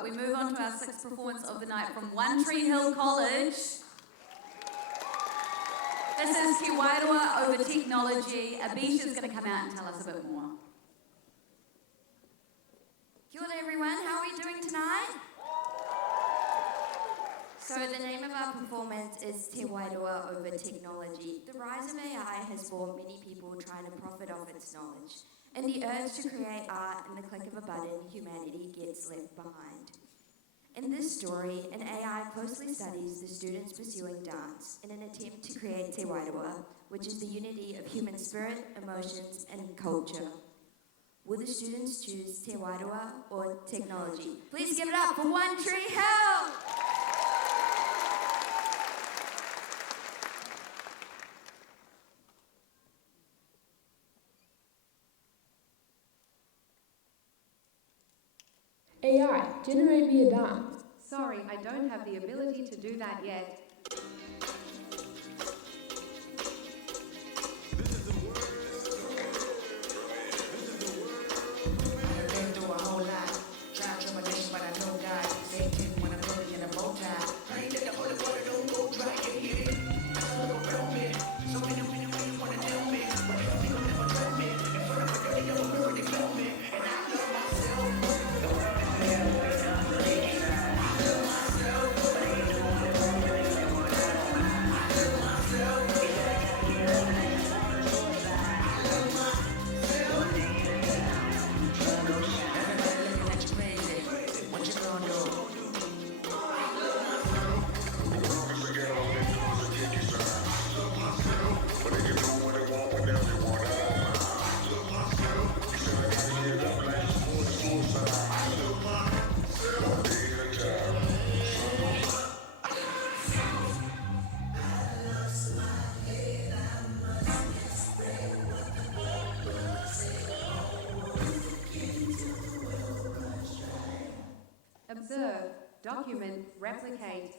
but we move on to our sixth performance of the night from One Tree Hill College. This is Te Wairua over technology. Abisha's going to come out and tell us a bit more. Kia ora everyone, how are we doing tonight? So the name of our performance is Te Wairua over technology. The rise of AI has brought many people trying to profit off its knowledge. And the urge to create art in the click of a button, humanity gets left behind. In this story, an AI closely studies the students pursuing dance in an attempt to create Te Wairua, which is the unity of human spirit, emotions, and culture. Will the students choose Te Wairua or technology? Please give it up for One Tree Hill! AI, generate me a dance. Sorry, I don't have the ability to do that yet. Observe, document, replicate.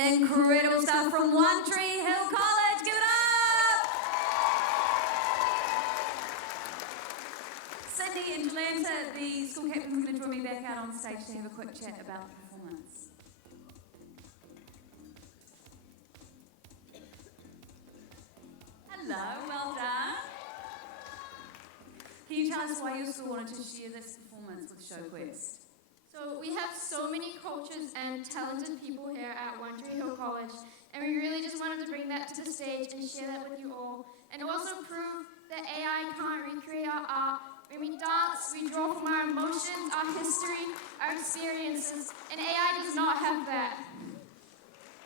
Incredible stuff from One Tree Hill College. Give it up! Sydney and Jolanta, the school captains, are going to join me back out on stage to have a quick chat about the performance. Hello, well done. Can you tell us why your school wanted to share this performance with Showquest? So we have so many coaches and talented people here at One Tree Hill College, and we really just wanted to bring that to the stage and share that with you all, and also prove that AI can't recreate our art. When we dance, we draw from our emotions, our history, our experiences, and AI does not have that.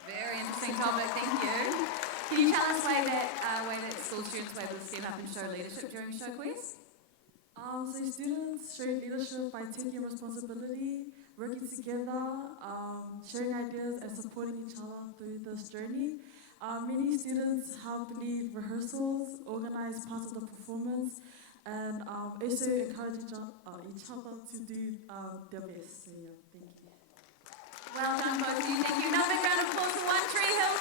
Very interesting topic, thank you. Can you tell us way that school students were able to step up and show leadership during Showquest? So students showed leadership by taking responsibility, working together, sharing ideas and supporting each other through this journey. Many students helped lead rehearsals, organize parts of the performance, and also encourage each other to do their best. So yeah, thank you. Well done both of you, thank you. Another big round of applause for One Tree Hill